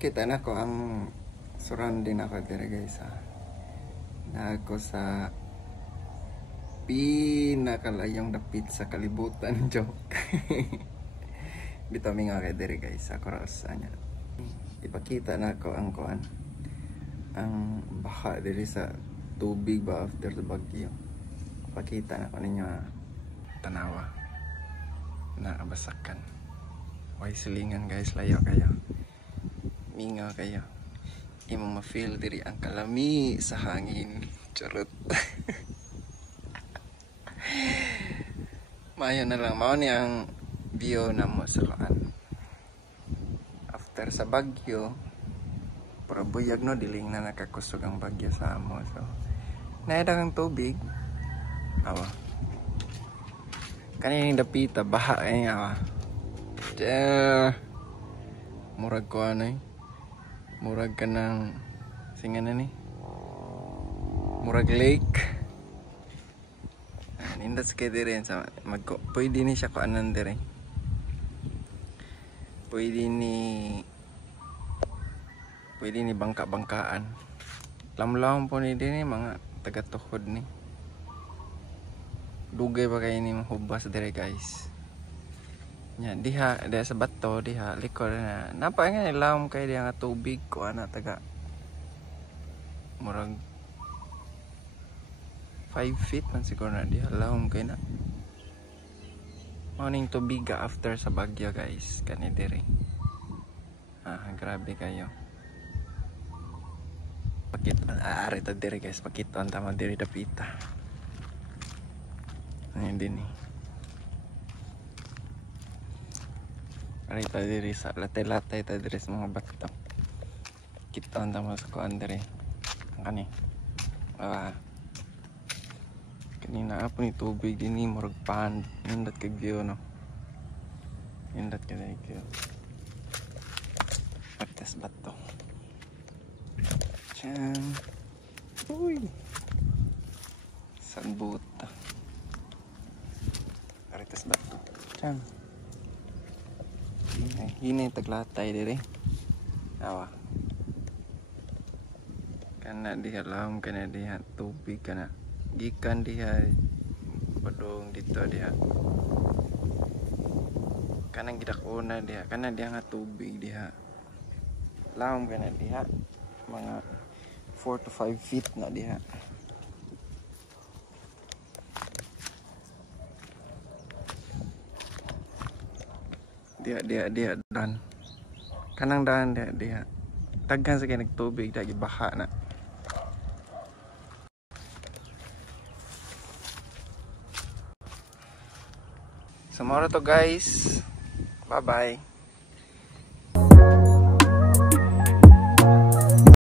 Kita na ko ang surrounding ako dire guys ha. Na ako sa pinakalayong dapit sa kalibutan joke. Bitaw mi nga kay dire guys sa Corazon niya. Ipakita na ko ang kuan. Ang baha dire sa tubig ba after the bagyo. Pakita na ko ninyo tanawa na abasakan. Way silingan guys, layo kayo. Minga kayo. Imong ma-feel diri ang kalami sa hangin. Charot. Mayo na lang. Mao ni ang view na mo sa laan. After sa bagyo, pura buyag no, diling na nakakusog ang bagyo sa amo. So, naedang tubig. Awa. Kanining dapita, baha ay awa. Murag ko ano eh. Murag ka ng singa na ni. Murag lake. Nindas kayo din sa pwede ni siya ko anan dire. Pwede ni bangka-bangkaan. Lamlam po ni din mga taga-tuhod ni. Dugay ba kayo ni mahubas dire guys. Yan, diha sa bato, diha likod na. Napa nga ilawom kay diha nga tubig ko ana taga murag 5 feet man siguro na diha lawom kay na. Morning tubig after sa bagyo guys, kani dire. Grabe kayo. Pakiton ari ta dire guys, pakiton tama dire dapita. Ayun din eh. Ari ta diri sa latay-latay ta diri sa mga bato. Kita anda mo sa kuan diri. Ang kani. Kanina apo ni tubig dinhi murag pond. Nindot kay view no. Nindot kay view. Atas bato. Chan. Uy. San buta. Aritas bato. Chan. Hini taglatay dire. Awa. Kana diha lawom kana diha tubig kana. Gikan diha padung dito diha. Kanang gidakuna diha, kana diha nga tubig diha. Lawom kana diha mga 4 to 5 feet na diha. Dia dan kanang daan dia taghan sa kay nagtubig dagi baha na. So moro to guys, bye bye.